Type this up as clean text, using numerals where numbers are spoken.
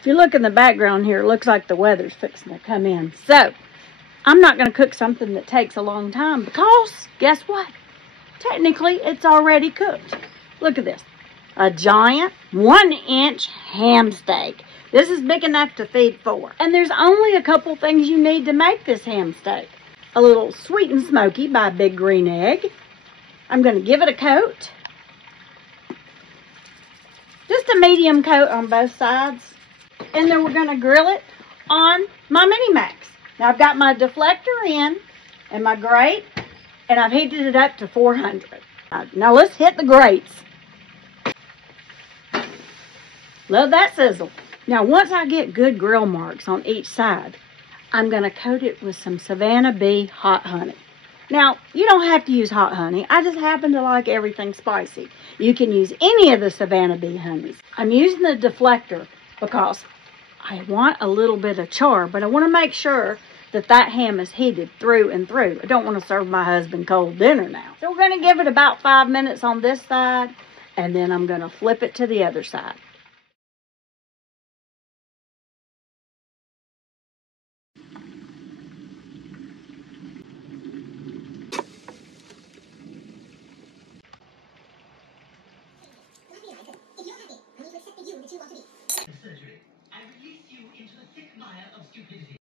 If you look in the background here, it looks like the weather's fixing to come in. So, I'm not going to cook something that takes a long time because, guess what? Technically, it's already cooked. Look at this. A giant 1-inch ham steak. This is big enough to feed 4. And there's only a couple things you need to make this ham steak. A little Sweet and Smoky by Big Green Egg. I'm going to give it a coat. Just a medium coat on both sides. And then we're going to grill it on my Mini Max. Now I've got my deflector in and my grate, and I've heated it up to 400. Now let's hit the grates. Love that sizzle. Now once I get good grill marks on each side, I'm going to coat it with some Savannah Bee hot honey. Now, you don't have to use hot honey. I just happen to like everything spicy. You can use any of the Savannah Bee honeys. I'm using the deflector because I want a little bit of char, but I want to make sure that that ham is heated through and through. I don't want to serve my husband cold dinner now. So we're going to give it about 5 minutes on this side, and then I'm going to flip it to the other side.